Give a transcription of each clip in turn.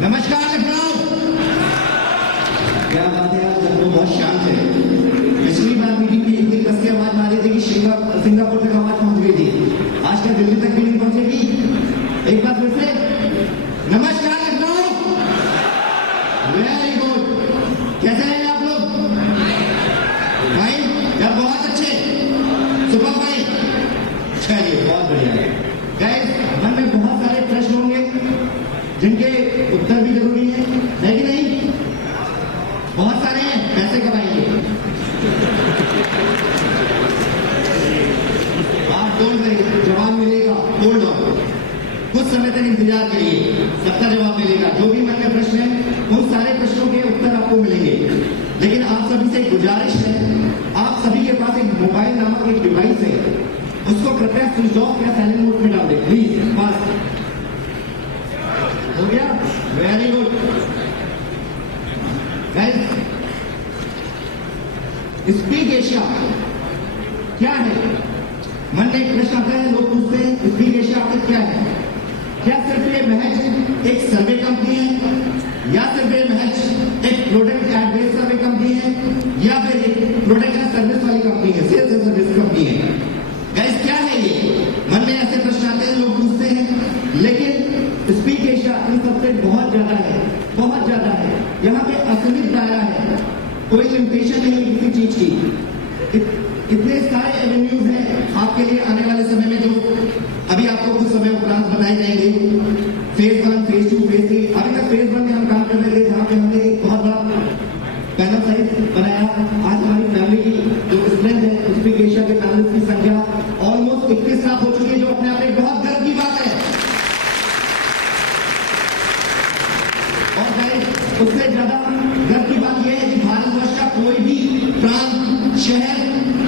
नमस्कार लखनऊ। क्या बात है, आज लखनऊ बहुत शांत है। पिछली बार मीटिंग में इतनी कस के आवाज मारी थी कि सिंगापुर तक आवाज पहुंच गई थी। आज क्या दिल्ली तक भी नहीं पहुंचेगी? एक बार फिर से नमस्कार लखनऊ। Very good. कैसे हैं आप लोग भाई? यार बहुत अच्छे, सुपर भाई। चलिए बहुत बढ़िया है। गाइस, मन में बहुत सारे प्रश्न होंगे जिनके उत्तर भी जरूरी है कि नहीं? बहुत सारे हैं, पैसे कमाएंगे। आप डोंट वरी, जवाब मिलेगा। होल्ड ऑन, कुछ समय तक इंतजार करिए, सबका जवाब मिलेगा। जो भी मन में प्रश्न है उन सारे प्रश्नों के उत्तर आपको मिलेंगे। लेकिन आप सभी से गुजारिश है, आप सभी के पास एक मोबाइल नामक एक डिवाइस है, उसको कृपया स्विच ऑफ या साइलेंट मोड में डाल दें प्लीज। फास्ट हो गया? Very good. Guys, speak Asia क्या है? मन में एक प्रश्न आता है, लोग पूछते हैं स्पीक एशिया आखिर क्या है? क्या सिर्फ ये महज एक सर्वे कंपनी है, या सिर्फ ये महज एक product ad based survey company है, या फिर एक प्रोडक्ट या सर्विस वाली कंपनी है, सेल्स एंड सर्विस कंपनी है? गाइस, क्या है ये? मन में ऐसे प्रश्न आते हैं, लोग पूछते हैं। लेकिन स्पीक एशिया इन सबसे बहुत ज्यादा है, बहुत ज्यादा है। यहाँ पे असीमित दायरा है, कोई लिमिटेशन नहीं है किसी चीज की। इतने सारे एवेन्यूज हैं आपके लिए आने वाले समय में, जो अभी आपको कुछ समय उपरांत बताए जाएंगे। Phase 1, phase 2, phase 3। अभी तक फेज 1 में हम काम कर रहे थे, जहाँ पे हमने एक बहुत बड़ा पैनल साइज बनाया। आज हमारी फैमिली की जो स्ट्रेंथ है, स्पीक एशिया के पैनल की संख्या ऑलमोस्ट 21 लाख हो चुकी है, जो अपने आप में बहुत गर्व की बात है। और उससे ज्यादा गर्व की बात यह है कि भारतवर्ष का कोई भी प्रांत, शहर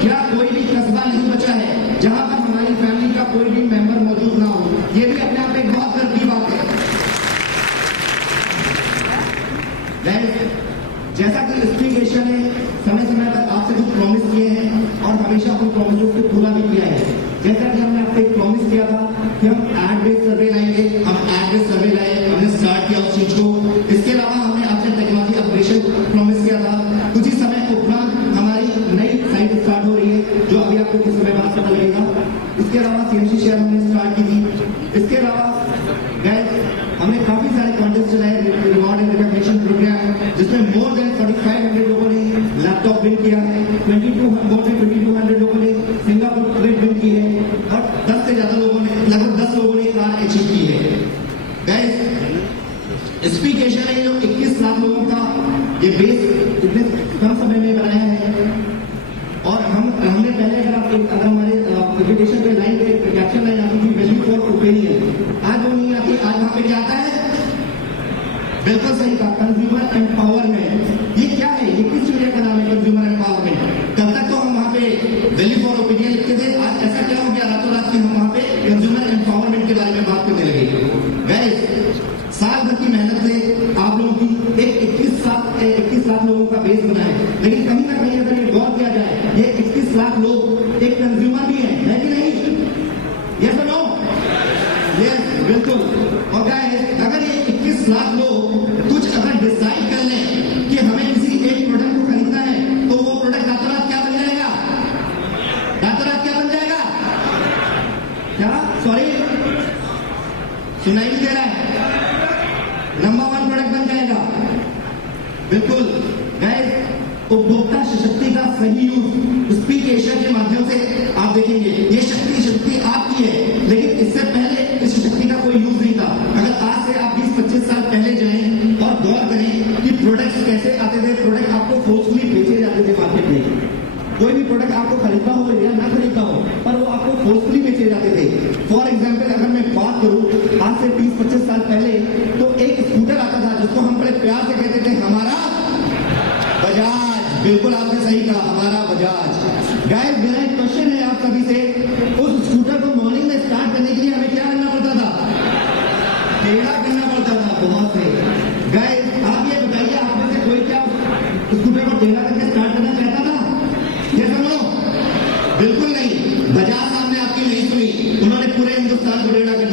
या कोई भी कस्बा नहीं बचा है जहां पर हमारी फैमिली का कोई भी मेंबर मौजूद ना हो। यह भी अपने आप में एक बहुत गर्व की बात है। जैसा कि स्पीक एशिया ने समय समय पर आपसे कुछ प्रॉमिस किए हैं और हमेशा उन प्रॉमिसों को पूरा भी किया है। जैसा कि हमने आपसे एक प्रॉमिस किया था कि हम एड बेस्ड सर्वे लाएंगे, हम एड बेस्ड सर्वे लाए, हमने स्टार्ट किया उस चीज को। इसके अलावा हमने आपसे टेक्नोलॉजी अपग्रेडेशन प्रॉमिस किया था। कुछ ही समय उपरांत हमारी नई साइट स्टार्ट हो रही है, जो अभी आपको कुछ समय बाद पता लगेगा। इसके अलावा सीएमसी शेयर हमने स्टार्ट की थी। इसके अलावा हमने काफी सारे कॉन्टेस्ट चलाए, रिवॉर्ड एंड रिकॉग्निशन प्रोग्राम, जिसमें मोर देन 4500 लोगों ने लैपटॉप विन किया है। 2200 लोगों ने सिंगापुर ट्रिप विन की है और 10 से ज्यादा लोगों ने, लगभग 10 लोगों ने कार अचीव की है। गाइस, स्पीक एशिया ने जो 21 लाख लोगों का ये बेस इतने कम समय में बनाया है। और हमने पहले अगर हमारे एजुकेशन पे लाइन पे कैप्शन लाइन आती थी, वैल्यू फॉर ओपिनियन, आज वो नहीं आती। आज वहां पे क्या आता है? बिल्कुल सही कहा, कंज्यूमर एम्पावरमेंट। ये क्या है? ये किस चीज का नाम है, कंज्यूमर एम्पावरमेंट? कल तक तो हम वहां पे वैल्यू फॉर ओपिनियन लिखते थे, आज ऐसा क्या हो गया रातों रात में हम वहां पे कंज्यूमर एम्पावरमेंट के बारे में बात करने लगे। गाइस, साल भर की मेहनत से आप लोगों की एक 21 लाख लोगों का बेस बना है। लेकिन कहीं ना कहीं अगर ये गौर किया जाए, ये 21 लाख लोग एक कंज्यूमर भी है कि नहीं? यस और नो? यस, बिल्कुल। और गाइस, अगर ये 21 लाख लोग कुछ अगर डिसाइड कर लें कि हमें किसी एक प्रोडक्ट को खरीदना है, तो वो प्रोडक्ट रातों रात क्या बन जाएगा? रातों रात क्या बन जाएगा? क्या? सॉरी, सुनाई नहीं दे रहा है। नंबर 1 प्रोडक्ट बन जाएगा। बिल्कुल। गाइस, उपभोक्ता शक्ति का सही यूज स्पीक एशिया के माध्यम से आप देखेंगे। ये शक्ति आपकी है, लेकिन इससे पहले इस शक्ति का कोई यूज नहीं था। अगर आज से आप 20-25 साल पहले जाएं और गौर करें कि प्रोडक्ट्स कैसे आते थे। प्रोडक्ट आपको फोर्सफुली बेचे जाते थे मार्केट में। कोई भी प्रोडक्ट आपको खरीदना हो या ना खरीदना हो, पर वो आपको फोर्सफुली बेचे जाते थे। फॉर एग्जाम्पल, अगर मैं बात करूं आज से 20-25 साल पहले, तो एक स्कूटर आता था जिसको हम बड़े प्यार से कहते थे हमारा बजाज। बिल्कुल आपने सही कहा, हमारा बजाज। गाइस, मेरा एक क्वेश्चन है आप सभी से, उस स्कूटर को मॉर्निंग में स्टार्ट करने के लिए हमें क्या करना पड़ता था? टेढ़ा करना पड़ता था। बहुत सही। गाइस, आप ये बताइए, आप में से कोई क्या स्कूटर को टेढ़ा करके स्टार्ट करना चाहता था? ये सुनो, बिल्कुल नहीं। बजाज साहब ने आपकी नहीं सुनी, उन्होंने पूरे हिंदुस्तान को टेढ़ा कर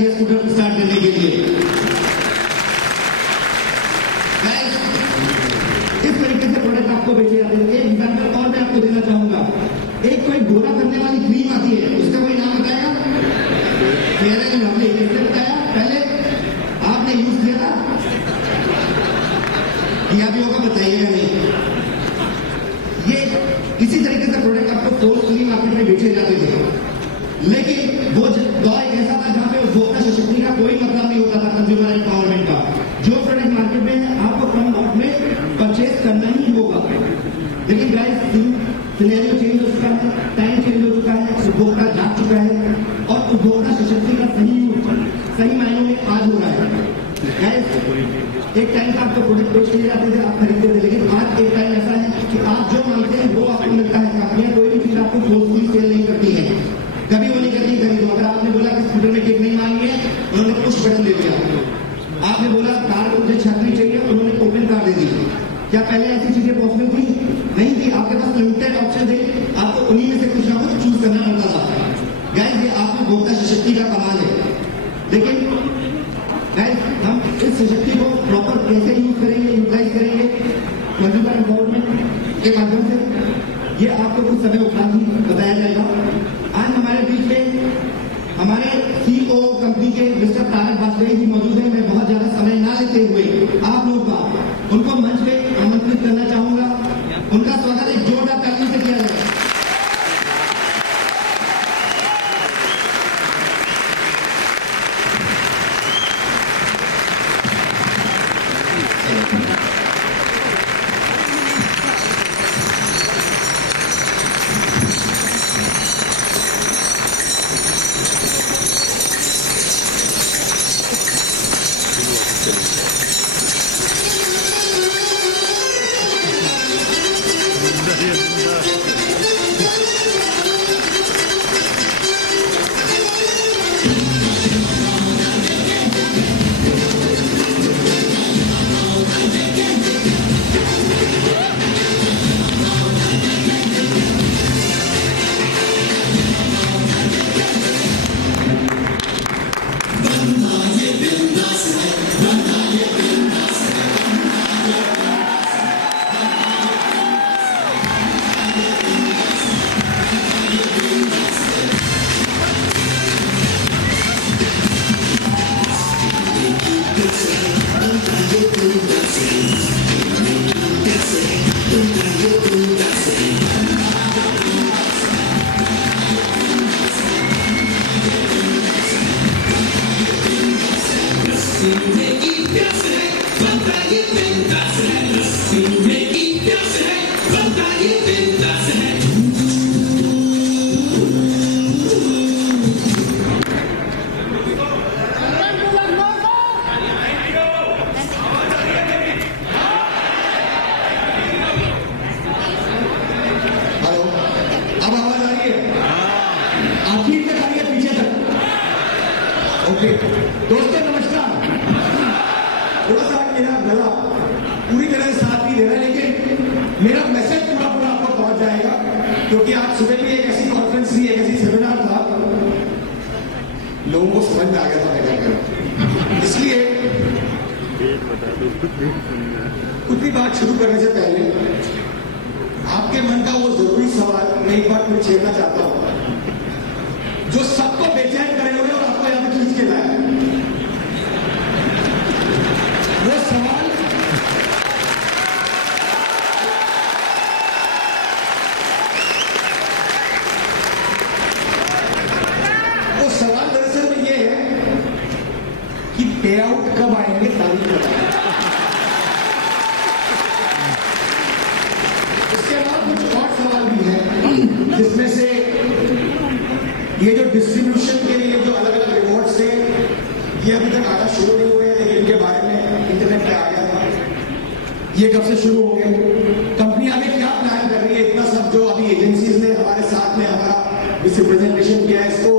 लेकिन वो दौर एक ऐसा था जहां पे उपभोक्ता सशक्ति का कोई मतलब नहीं होता था, कंज्यूमर एम्पावरमेंट का। जो प्रोडक्ट मार्केट में है आपको कम दाम में परचेज करना ही होगा। लेकिन गाइस सिनेरियो चेंज हो चुका है, टाइम चेंज हो चुका है, उपभोक्ता जाग चुका है और उपभोक्ता सशक्ति का सही मायनों में आज हो रहा है। गाइस एक टाइम का आपको प्रोडक्ट पेश किए जाते थे, आप खरीदते थे, लेकिन आज एक टाइम ऐसा है कि आप जो मांगते हैं वो आपको मिलता है। कंपनियां कोई भी चीज आपको फोर्सफुली सेल नहीं करती है, कभी वो नहीं करती खरीदो। अगर आपने बोला कि स्कूटर में केक नहीं मांगे, उन्होंने पुश बटन दे दिया। आपने बोला कार को मुझे छतरी चाहिए, उन्होंने ओपन कार दे दी। क्या पहले ऐसी चीजें पॉसिबल थी? नहीं थी। आपके पास लिमिटेड ऑप्शन थे, आपको उन्हीं में से कुछ ना कुछ चूज करना पड़ता था। गाइस ये आपकी उपभोक्ता सशक्ति का कमाल है। लेकिन गाइस हम इस सशक्ति को प्रॉपर कैसे यूज करेंगे, यूटिलाइज करेंगे कंज्यूमर एम्पावरमेंट के माध्यम से, ये आपको कुछ समय उपरांत ही बताया जाएगा। आज हमारे बीच में हमारे सीईओ कंपनी के मिस्टर तारक वाजपेयी जी मौजूद हैं। मैं बहुत ज्यादा समय ना लेते हुए आप लोगों का उनको मंच पे आमंत्रित करना चाहूंगा। उनका स्वागत एक जोरदार ताली से किया जाए। दोस्तों नमस्कार। थोड़ा सा मेरा गला पूरी तरह से साथ नहीं दे रहा है, लेकिन मेरा मैसेज पूरा आपको पहुंच जाएगा, क्योंकि आज सुबह भी एक ऐसी कॉन्फ्रेंस थी, एक ऐसी सेमिनार था, लोगों को समझ में आ गया था मैं क्या करूं। इसलिए कुछ भी बात शुरू करने से पहले आपके मन का वो जरूरी सवाल मैं एक बार फिर छेड़ना चाहता हूं, जो सबको बेचैन करे हुए और आपको यहां पर खींच के लाया। वो सवाल दरअसल में ये है कि पे आउट कब आएंगे, तारीख बताएं। उसके बाद कुछ और सवाल भी है, जिसमें से ये जो डिस्ट्रीब्यूशन के लिए जो अलग अलग रिवॉर्ड्स थे, ये अभी तक आना शुरू नहीं हुए, लेकिन इनके बारे में इंटरनेट पे आ गया था। ये कब से शुरू हो गए, कंपनी आगे क्या प्लान कर रही है, इतना सब जो अभी एजेंसीज ने हमारे साथ में हमारा रिप्रेजेंटेशन किया है, इसको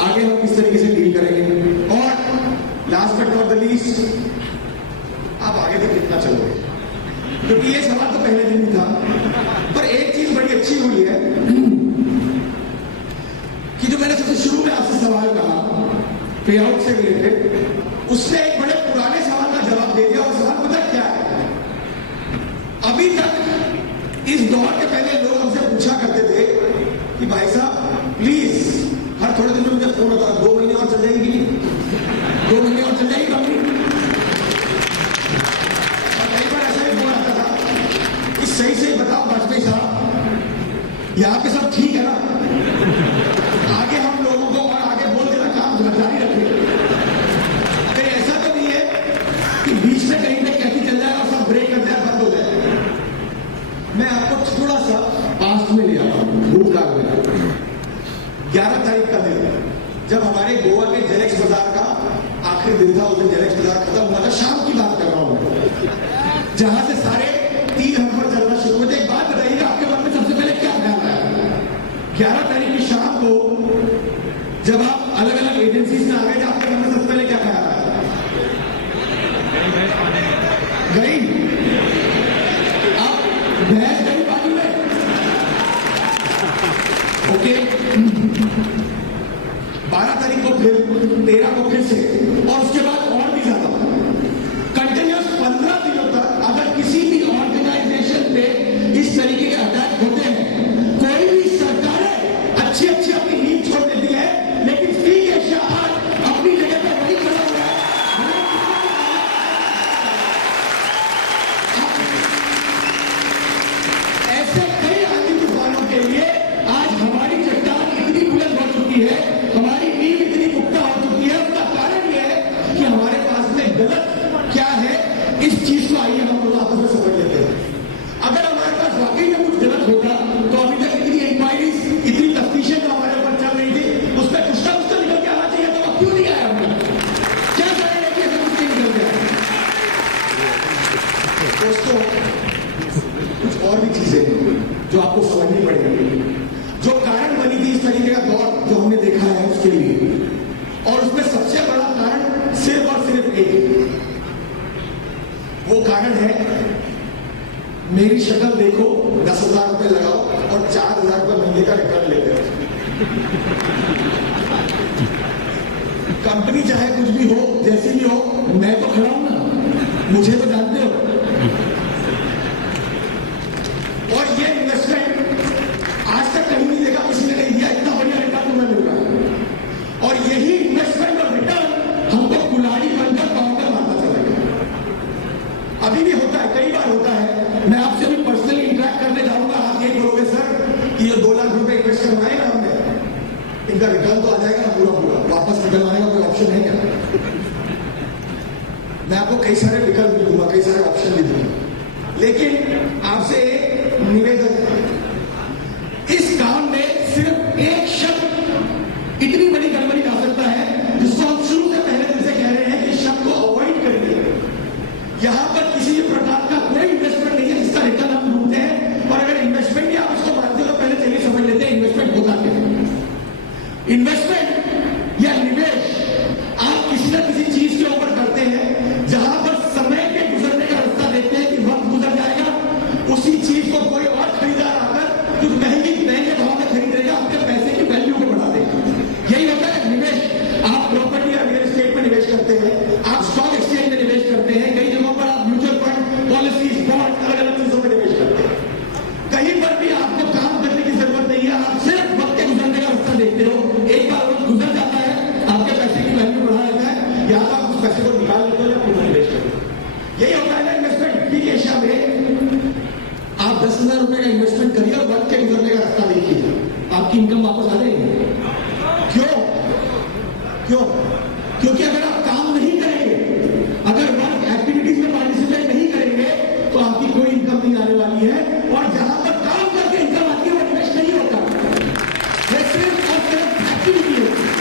आगे हम किस तरीके से डील करेंगे। और last but not the least, आप आगे तक कितना चलोगे, क्योंकि ये सवाल तो पहले दिन ही था। पर एक चीज बड़ी अच्छी हुई है कि जो मैंने सबसे शुरू में आपसे सवाल कहा पे आउट से रिलेटेड, उसने एक बड़े पुराने सवाल का जवाब दे दिया। और सवाल पता क्या है, अभी तक इस दौर के पहले लोग हमसे पूछा करते थे कि भाई साहब प्लीज हर थोड़े दिन में मुझे फोन होता, 2 महीने और चल जाएगी, 2 महीने और चल जाएगी कंपनी। कई बार ऐसा भी फोन आता था कि सही से बताओ वाजपेयी साहब, ये आपके साथ ठीक है ना, आगे हम लोग आखिरी दिन था, उस दिन जेनेक्स बाजार खत्म हुआ था, शाम की बात कर रहा हूं, जहां से सारे 3 नंबर चलना शुरू हुए थे। एक बात बताइएगा, आपके मन में सबसे पहले क्या ख्याल आया 11 तारीख की शाम को जब आप अलग अलग एजेंसीज में आ गए थे? आपके मन में सबसे पहले क्या ख्याल आया? गई आप भैंस गई पानी में? ओके, 12 तारीख को फिर, 13 को फिर से, और उसके बाद और भी ज्यादा कंटिन्यूस 15 दिनों तक अगर किसी भी ऑर्गेनाइजेशन पे इस तरीके के अटैक होते हैं, कोई भी सरकारें अच्छी अच्छी अपनी नींद छोड़ देती है, लेकिन फ्री एशिया आज अपनी जगह पर वही खड़ा हुआ है। ऐसे कई आंधी तूफानों के लिए आज हमारी चट्टान इतनी बुलंद हो चुकी है, हमारी नींव इतनी पुख्ता हो चुकी है। उसका कारण यह है कि हमारे पास में गलत क्या है, इस चीज को आइए हम लोग आपस में समझ लेते हैं। अगर हमारे पास वाकई में कुछ गलत होता तो अभी तक इतनी इंक्वायरीज, इतनी तफ्तीशें जो हमारे ऊपर चल रही थी, उसमें कुछ ना कुछ तो निकल के आना चाहिए। तो क्यों नहीं आया? क्या कारण है कि ऐसा कुछ नहीं निकल गया? दोस्तों, कुछ और भी चीजें जो आपको समझनी पड़ेगी, जो कारण बनी थी इस तरीके का दौर जो हमने देखा है उसके लिए, और उसमें सबसे बड़ा कारण सिर्फ और सिर्फ एक, वो कारण है मेरी शक्ल देखो, 10,000 रुपए लगाओ और 4,000 रुपए महीने का रिटर्न लेते हो। कंपनी चाहे कुछ भी हो, जैसी भी हो, मैं तो खड़ा हूं ना, मुझे तो जानते हो। और ये इन्वेस्टमेंट आज तक कहीं नहीं देखा, किसी ने नहीं दिया, इतना बढ़िया रिटर्न तुम्हें मिल रहा है। और यही इन्वेस्टमेंट और रिटर्न हमको कुल्हाड़ी बनकर काउंटर मारता चलेगा। अभी भी होता है, कई बार होता है। मैं आपसे भी पर्सनली इंटरेक्ट करने जाऊंगा, आप ये बोलोगे सर कि ये 2 लाख रुपए इन्वेस्ट करवाए ना हमने, इनका रिटर्न तो आ जाएगा ना पूरा पूरा, वापस निकलवाने का कोई ऑप्शन है क्या? मैं आपको कई सारे विकल्प भी दूंगा, कई सारे ऑप्शन भी दूंगा, लेकिन आपसे एक निवेदन है, इस काम में सिर्फ एक शब्द इतनी बड़ी गड़बड़ी ला सकता है, जिसको हम शुरू से पहले दिन से कह रहे हैं कि शब्द को अवॉइड करिए। यहां पर किसी भी प्रकार का कोई इन्वेस्टमेंट नहीं है जिसका रिटर्न हम ढूंढते हैं। और अगर इन्वेस्टमेंट भी आप उसको मानते हो तो पहले चलिए समझ लेते हैं इन्वेस्टमेंट होता क्या है। इन्वेस्टमेंट या निवेश आप किसी न किसी चीज के ऊपर करते हैं जहां पर समय के गुजरने का रास्ता देखते हैं कि वक्त गुजर जाएगा, उसी चीज को कोई और खरीदार आकर कुछ महंगे भाव में खरीदेगा, आपके पैसे की वैल्यू को बढ़ा देगा। यही होता है निवेश। आप प्रॉपर्टी या रियल एस्टेट में निवेश करते हैं, आप स्टॉक एक्सचेंज में निवेश करते हैं, कई जगहों पर आप म्यूचुअल फंड, पॉलिसीज, बॉन्ड, अलग अलग चीजों में निवेश करते हैं। कहीं पर भी आपको काम करने की जरूरत नहीं है, आप सिर्फ वक्त के गुजरने का रास्ता देखते हो। एक बार वक्त गुजर जाता है, आपके पैसे की वैल्यू बढ़ा देता है, या तो आप उस पैसे को निकाल लेते हो या खुद निवेश करते हो। यही होता है ना इन्वेस्टमेंट। फ्री एशिया में आप 10,000 रुपए का इन्वेस्टमेंट करिए और वक्त के गुजरने का रास्ता देखिए, आपकी इनकम वापस आ जाएगी। क्यों? क्योंकि अगर आप काम नहीं करेंगे, अगर वर्क एक्टिविटीज में पार्टिसिपेट नहीं करेंगे, तो आपकी कोई इनकम नहीं आने वाली है। और जहां पर काम करके इनकम आती है वो इन्वेस्ट नहीं होता, ये सिर्फ और सिर्फ एक्टिविटी होती है।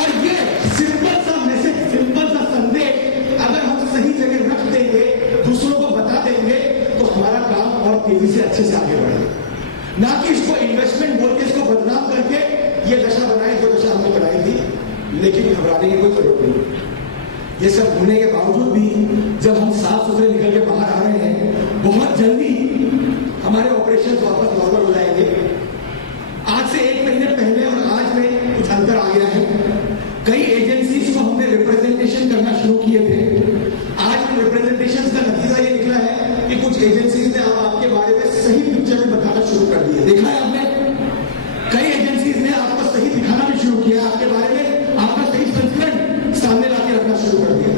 और ये सिंपल सा मैसेज, सिंपल सा संदेश अगर हम सही जगह रख देंगे, दूसरों को बता देंगे, तो हमारा काम और तेजी से अच्छे से आगे बढ़ेगा। ना कि इसको इन्वेस्टमेंट बोल के इसको बदनाम करके ये दशा बनाए जो दशा हमने बनाई थी। लेकिन घबराने की कोई जरूरत नहीं। ये सब होने के बावजूद भी जब हम साफ सुथरे निकल के बाहर आ रहे हैं, बहुत जल्दी हमारे ऑपरेशन वापस नॉर्मल हो जाएंगे। आज से 1 महीने पहले और आज में कुछ अंतर आ गया है। कई एजेंसीज को हमने रिप्रेजेंटेशन करना शुरू किए थे। आज रिप्रेजेंटेशन का नतीजा ये निकला है कि कुछ एजेंसीज ने आपके बारे में सही पिक्चर में बताना शुरू कर दिया। देखा है आपने? कई एजेंसीज ने आपको सही दिखाना भी शुरू किया, आपके बारे में आपका सही संस्करण सामने लाके रखना शुरू कर दिया।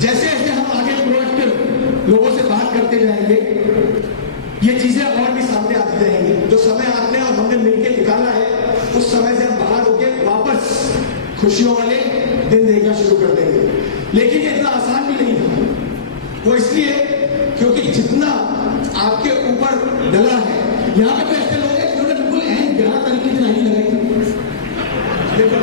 जैसे जैसे हम आगे प्रोएक्टिव लोगों से बात करते जाएंगे, ये चीजें और भी सामने आती रहेंगी। जो समय आपने और हमने मिलकर निकाला है, उस समय से हम बाहर होकर वापस खुशियों वाले दिन देखना शुरू कर देंगे। लेकिन ये इतना आसान भी नहीं था। वो इसलिए क्योंकि जितना आपके ऊपर डला है, यहां पे तो ऐसे लोग हैं जिन्होंने बिल्कुल 11 तारीख की दिन नहीं लगाई थी, बिल्कुल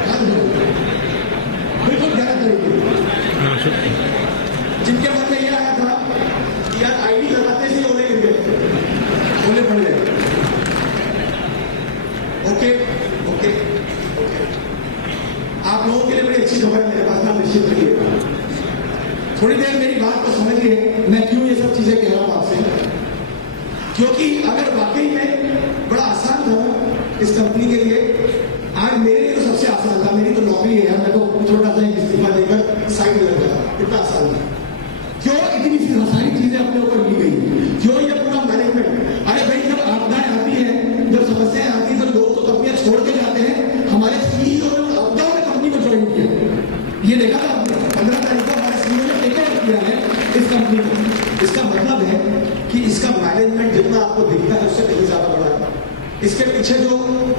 अच्छी खबर है मेरे पास, ना निश्चित रखिएगा। थोड़ी देर मेरी बात को समझिए, मैं क्यों ये सब चीजें कह रहा हूं आपसे, क्योंकि अगर वाकई में बड़ा आसान था इस कंपनी के लिए, आज मेरे लिए तो सबसे आसान था, मेरी तो नौकरी है, मैं तो छोटा सा एक इस्तीफा देकर साइड में लग गया, कितना आसान था। क्यों इतनी सारी चीजें अपने ऊपर ली गई, क्यों ये पूरा मैनेजमेंट। अरे भाई जब आपदाएं आती है, जब समस्याएं आती है, तो लोग तो कंपनियां छोड़ के जाते हैं। हमारे सीईओ ने आपदाओं ने कंपनी को ज्वाइन किया, ये देखा था आपने, 15 तारीख को हमारे सीईओ ने टेक ओवर किया है इस कंपनी को। इसका मतलब है कि इसका मैनेजमेंट जितना आपको दिखता है उससे कहीं ज्यादा बड़ा है, इसके पीछे जो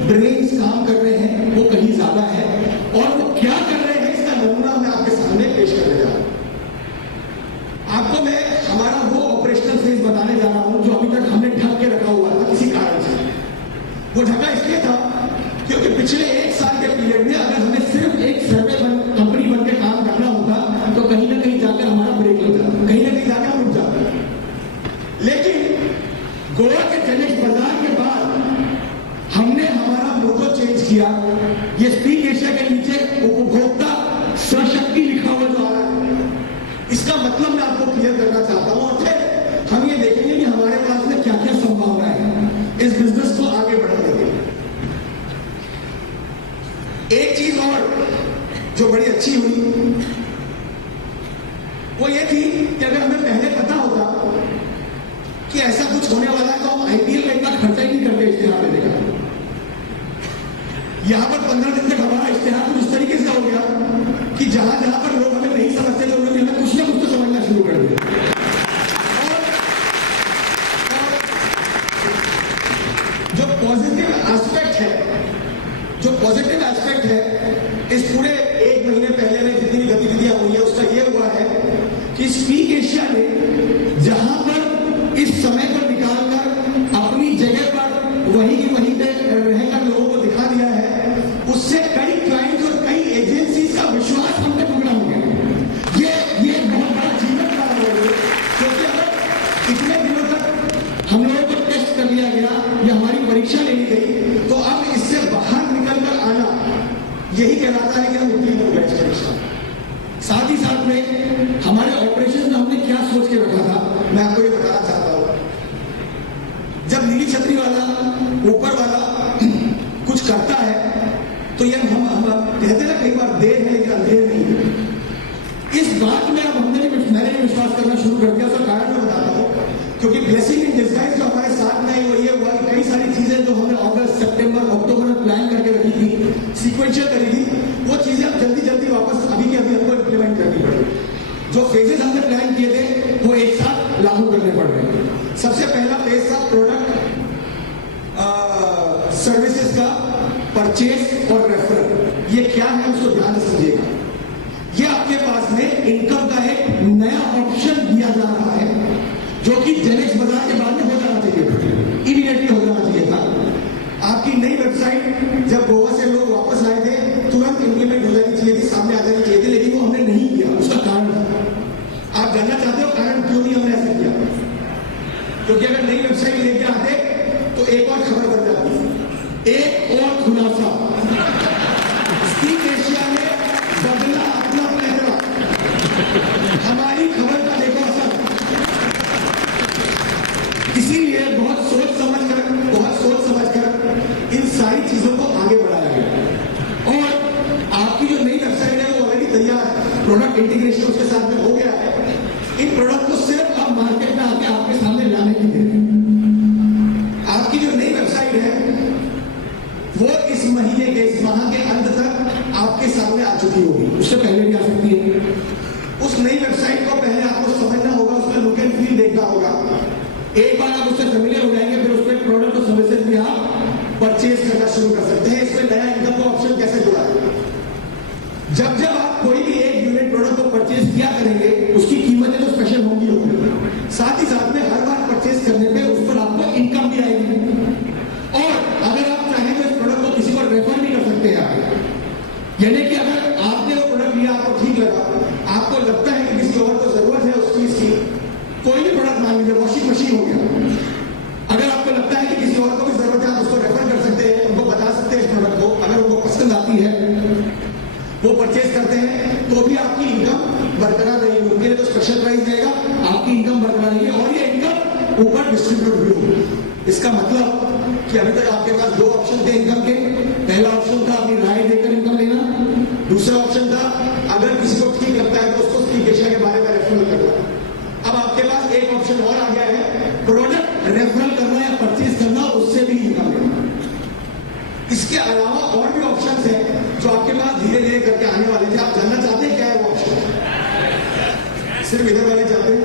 ब्रेन्स काम कर रहे हैं वो कहीं ज्यादा है, और वो क्या कर रहे हैं इसका नमूना मैं आपके सामने पेश करने जा रहा हूं। आपको मैं हमारा वो ऑपरेशनल फेज बताने जा रहा हूं जो अभी तक हमने ढक के रखा हुआ था किसी कारण से। वो ढका इसलिए था क्योंकि पिछले 1 साल के पीरियड में अगर हमें सिर्फ एक सर्वे कंपनी बन के काम करना होता तो कहीं ना कहीं जाकर हमारा ब्रेक लग जाता, कहीं ना कहीं जाकर रुक जाता। लेकिन गोवा के जेनेक्स बाजार के बाद हमने हमारा मोटो चेंज किया। ये स्पीक एशिया के नीचे उपभोक्ता सशक्ति लिखा हुआ जो आ रहा है, इसका मतलब मैं आपको क्लियर करना चाहता हूं, और फिर हम ये देखेंगे कि हमारे पास में क्या क्या संभावना है इस बिजनेस को आगे बढ़ाने के लिए। एक चीज और जो बड़ी अच्छी हुई वो ये थी कि अगर हमें पहले पता होता कि ऐसा कुछ होने वाला है तो हम आईपीएल में इतना खर्चा ही नहीं करते इश्तेहार देने का। यहां पर 15 दिन तक हमारा इश्तेहार कुछ इस तरीके से हो गया कि जहां जहां पर लोग हमें नहीं समझते थे उन्होंने हमें कुछ ना कुछ तो समझना शुरू कर दिया। जो पॉजिटिव एस्पेक्ट है, जो पॉजिटिव एस्पेक्ट है इस पूरे 1 महीने पहले में जितनी भी गतिविधियां हुई है उसका यह हुआ है कि स्पीक एशिया ने जहां पर इस समय को निकालकर अपनी जगह पर वहीं की वहीं पे रहकर लोगों को दिखा दिया है, उससे कई क्लाइंट्स और कई एजेंसीज का विश्वास हम पे टुकड़ा हो गया। ये बहुत बड़ा जीवन का है, क्योंकि अगर इतने दिनों तक हम लोगों को टेस्ट कर लिया गया या हमारी परीक्षा ले ली गई तो अब इससे बाहर निकल कर आना यही कहलाता है कि हम उत्तीर्ण हो गए परीक्षा। साथ ही साथ में हमारे ऑपरेशन में हमने क्या सोच के रखा था मैं आपको ये बताना चाहता हूं। जब नीली छतरी वाला ऊपर वाला कुछ करता है तो ये हम कहते ना कई बार देर है या अंधेर नहीं है। इस बात में अब मैंने भी विश्वास करना शुरू कर दिया। उसका कारण मैं बताता हूं, क्योंकि ब्लेसिंग इन डिस्गाइज जो हमारे साथ में वो ये हुआ कि कई सारी चीजें जो हमने अगस्त सितंबर अक्टूबर में प्लान करके रखी थी, सीक्वेंशियल करी थी, वो चीजें अब जल्दी जल्दी वापस अभी के अभी हमको इम्प्लीमेंट करनी पड़ी। जो फेजेस हमने प्लान किए थे वो एक साथ लागू करने पड़ रहे। सबसे पहला फेज था प्रोडक्ट सर्विसेज का परचेज और रेफरल। ये क्या है उसको ध्यान से समझिएगा। ये आपके पास में इनकम का एक नया ऑप्शन दिया जा रहा है जो कि जेनेक्स बाजार के बाद में हो जाना चाहिए था, इमीडिएटली हो जाना चाहिए था। आपकी नई वेबसाइट जब गोवा से लोग वापस आए थे तुरंत इंप्लीमेंट हो जानी चाहिए थी, सामने आ जानी चाहिए थी, लेकिन वो हमने नहीं किया। उसका कारण आप जानना चाहते हो कारण क्यों नहीं हमने ऐसा किया? क्योंकि अगर नई वेबसाइट लेके आते तो एक और खबर बन जाती, एक और खुलासा। स्पीक एशिया ने बदला अपना पहलवा, हमारी खबर का देखो असर। इसीलिए बहुत सोच समझकर इन सारी चीजों को आगे बढ़ाया गया। और आपकी जो नई वेबसाइट है वो ऑलरेडी तैयार है, प्रोडक्ट इंटीग्रेशन उसके साथ में हो गया है। इन प्रोडक्ट को सिर्फ आप मार्केट में आके आपके सामने लाने की देर है। आपकी जो नई वेबसाइट है वो इस महीने के इस माह के अंत तक आपके सामने आ चुकी होगी, उससे पहले भी आ सकती है। उस नई वेबसाइट को पहले आपको समझना होगा, उसमें लुक एंड फील देखना होगा। एक बार आप उससे फेमिलियर हो जाएंगे फिर उसमें प्रोडक्ट और सर्विसेज भी आप परचेज करना शुरू कर सकते हैं। इसमें नया इनकम का ऑप्शन कैसे जुड़ा है? जब जब आप कोई भी एक यूनिट प्रोडक्ट को परचेज किया करेंगे उसकी कीमतें तो स्पेशल होंगी। साथ ही साथ में हर बार परचेज करने पे उस पर आपको इनकम भी आएगी। और अगर आप चाहें तो इस प्रोडक्ट को किसी को रेफर भी कर सकते हैं आप। यानी कि अगर आपने वो प्रोडक्ट लिया, आपको ठीक लगा, आपको लगता है कि किसी और को जरूरत है उस चीज की, कोई भी प्रोडक्ट मान लीजिए वॉशिंग मशीन हो गया, अगर आपको लगता है कि किसी और को भी जरूरत है आप उसको रेफर कर सकते हैं, उनको बता सकते हैं इस प्रोडक्ट को। अगर उनको पसंद आती है वो परचेज करते करते हैं तो भी आपकी इनकम बरकरार रहेगी। उनके लिए तो स्पेशल प्राइस रहेगा, आपकी इनकम बरकरार रहेगी और ये इनकम ऊपर डिस्ट्रीब्यूट भी होगी। इसका मतलब कि अभी तक आपके पास दो ऑप्शन थे इनकम के। पहला ऑप्शन था अपनी राय देकर इनकम लेना, दूसरा ऑप्शन था अगर किसी को ठीक लगता है तो उसको स्टीक एशिया के बारे में रेफरल करना। अब आपके पास एक ऑप्शन और आ गया है, प्रोडक्ट रेफरल करना या परचेज करना, उससे भी इनकम लेना। इसके अलावा और भी ऑप्शंस हैं जो आपके पास धीरे धीरे करके आने वाले थे। आप जानना चाहते हैं क्या है वो ऑप्शन? सिर्फ इधर वाले चाहते हैं?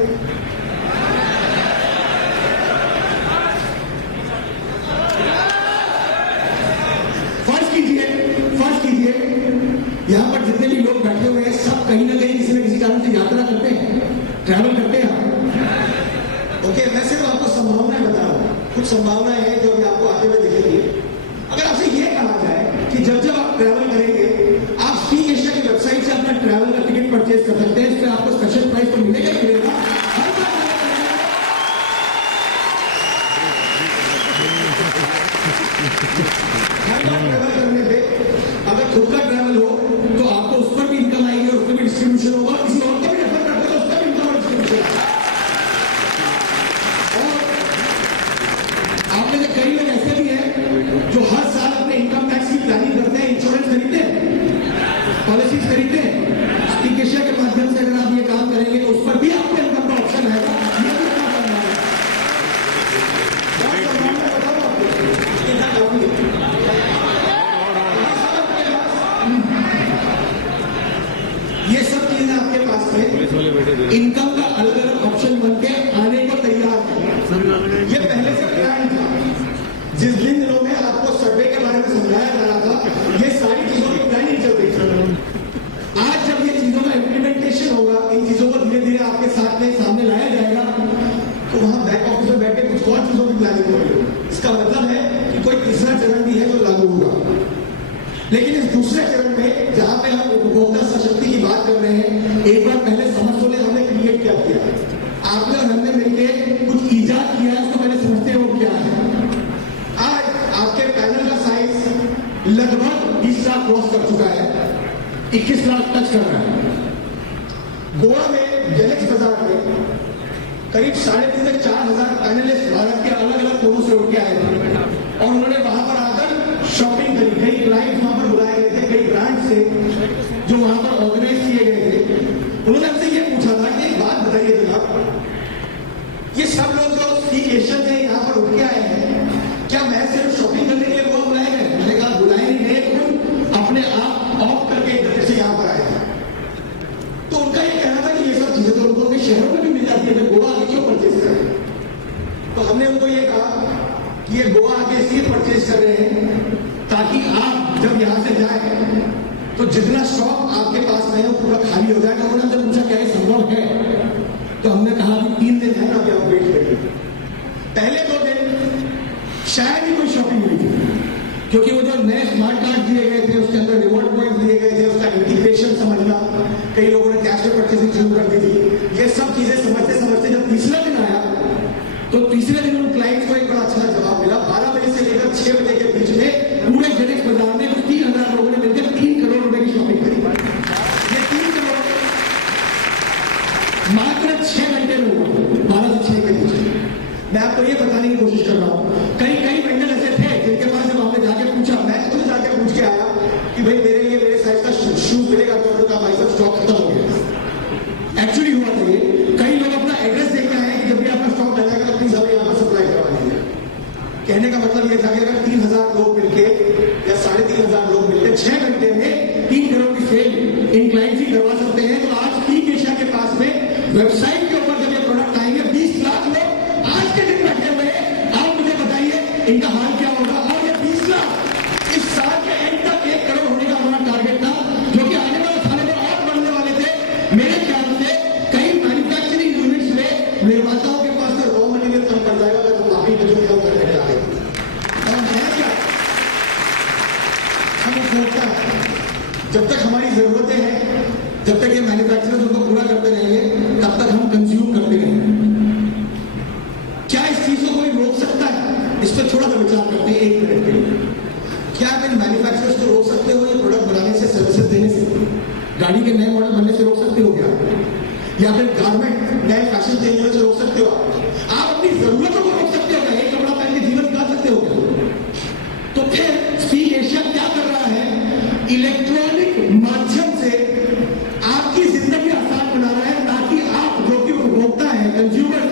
फर्ज कीजिए यहां पर जितने भी लोग बैठे हुए हैं सब कहीं ना कहीं किसी न किसी कारण से यात्रा करते हैं, ट्रैवल करते हैं। ओके, मैं सिर्फ आपको संभावनाएं बता रहा हूं, कुछ संभावनाएं हैं जो अभी आपको आते हुए दिखेंगी। अगर आपसे यह कहा जाए कि जब जब आप ट्रैवल करेंगे आप स्टीक एशिया की वेबसाइट से अपना ट्रैवल का टिकट परचेज कर सकते हैं, इसमें आपको स्पेशल प्राइस तो मिलेगा ही मिलेगा। हर बार ट्रैवल करने पे अगर खुद का ट्रैवल हो तो आपको उस पर भी इनकम आएगी और उसमें भी डिस्ट्रीब्यूशन होगा, किसी और को भी रेफर करते तो उसका भी इनकम और डिस्ट्रीब्यूशन। और आप में से कई लोग ऐसे भी हैं जो हर साल अपने इनकम टैक्स की प्लानिंग करते हैं, इंश्योरेंस खरीदते हैं, पॉलिसीज खरीदते हैं। स्टीक एशिया के माध्यम से अगर आप ये काम करेंगे तो उस पर भी आपको इनकम का ऑप्शन रहेगा। ये भी क्या करना है, ये सब चीजें आपके पास में इनकम का अलग अलग ऑप्शन बन के आने को तैयार है। ये पहले से प्लान था। जिस दिनों में आपको सर्वे के बारे में समझाया जा रहा था, ये सारी चीजों की प्लानिंग चल रही थी। आज जब ये चीजों का इम्प्लीमेंटेशन होगा, इन चीजों को धीरे धीरे आपके साथ में सामने लाया जाएगा, तो वहां बैक ऑफिस में बैठ के कुछ और चीजों की प्लानिंग होगी। इसका मतलब है कि कोई तीसरा चरण भी है जो लागू होगा। लेकिन इस दूसरे चरण में जहां पे हम उपभोक्ता सशक्ति की बात कर रहे हैं, एक बार पहले समझ लो हमने क्रिएट क्या किया। आपने और हमने मिलकर कुछ ईजाद किया है, उसको पहले समझते हैं वो क्या है। आज आपके पैनल का साइज लगभग 20 लाख क्रॉस कर चुका है, 21 लाख टच कर रहा है। गोवा में गैलेक्स बाजार में करीब 3.5 से 4,000 पैनलिस्ट भारत के अलग अलग कोनों से उठ के आए थे और उन्होंने वहां पर आकर शॉपिंग करी। कई क्लाइंट्स वहां पर बुलाए गए थे, कई ब्रांड से जो वहां पर ऑर्गेनाइज किए गए थे। उन्होंने हमसे ये पूछा था कि एक बात बताइए जनाब, ये सब लोग जो स्टीक एशिया से यहाँ पर उठ के आए हैं, क्या मैं सिर्फ शॉपिंग करने के लिए वो बुलाए गए? मैंने कहा बुलाए नहीं गए, तुम अपने आप ऑफ करके इंटरनेट से यहाँ पर आए थे। तो उनका ये कहना था कि ये सब चीजें तो उनको अपने शहरों में भी मिल जाती है, गोवा आगे क्यों परचेज करें? तो हमने उनको ये कहा कि ये गोवा आगे इसलिए परचेज कर रहे हैं ताकि आप जब यहां से जाए तो जितना स्टॉक आपके पास में है वो पूरा खाली हो जाएगा। उन्होंने हमसे पूछा क्या ये संभव है? तो हमने कहा कि 3 दिन है ना, अभी आप वेट करिए। पहले 2 दिन शायद ही कोई शॉपिंग हुई थी, क्योंकि वो जो नए स्मार्ट कार्ड दिए गए थे उसके अंदर रिवॉर्ड पॉइंट दिए गए थे, उसका इंटीग्रेशन समझना, कई लोगों ने कैश में परचेसिंग शुरू कर दी थी। ये सब चीजें समझते समझते जब तीसरा दिन आया तो तीसरे दिन उन क्लाइंट्स को एक बड़ा अच्छा जवाब मिला। 12 बजे से लेकर 6 बजे के बीच में पूरे गैलेक्स बाजार में 3,000 लोगों ने मिलकर 3 करोड़ रुपए की शॉपिंग करी। ये 3 करोड़ मात्र 6 घंटे में हुआ, 12 से 6 के बीच में। मैं आपको ये बताने की कोशिश कर रहा हूं, कई वेंडर ऐसे थे जिनके पास जब हमने जाके पूछा, मैं खुद जाके पूछ के आया कि भाई मेरे लिए मेरे साइज का शूज मिलेगा? तो का भाई साहब स्टॉक खत्म हो गया। एक्चुअली हुआ था ये, कई लोग अपना एड्रेस देखना है कि जब भी आपका स्टॉक आ जाएगा तो प्लीज हमें यहाँ पर सप्लाई करवा दीजिए। कहने का मतलब ये था कि अगर 3,000 लोग मिलके या 3,500 लोग मिलकर 6 घंटे में 3 करोड़ की सेल इन क्लाइंट्स ही करवा सकते हैं, तो आज स्टीक एशिया के पास में वेबसाइट के ऊपर जब ये प्रोडक्ट आएंगे 20 लाख लोग आज के दिन बैठे हुए हैं। आप मुझे बताइए इनका हाल क्या होगा? और ये 20 लाख के नए मॉडल बनने से रोक सकते हो क्या? या फिर गारमेंट नए फैशन चेंज होने से रोक सकते हो? आप अपनी जरूरतों को रोक सकते हो क्या? एक कपड़ा पहन के जीवन निकाल सकते हो क्या? तो फिर स्पीक एशिया क्या कर रहा है? इलेक्ट्रॉनिक माध्यम से आपकी जिंदगी आसान बना रहा है, ताकि आप जो कि उपभोक्ता है, कंज्यूमर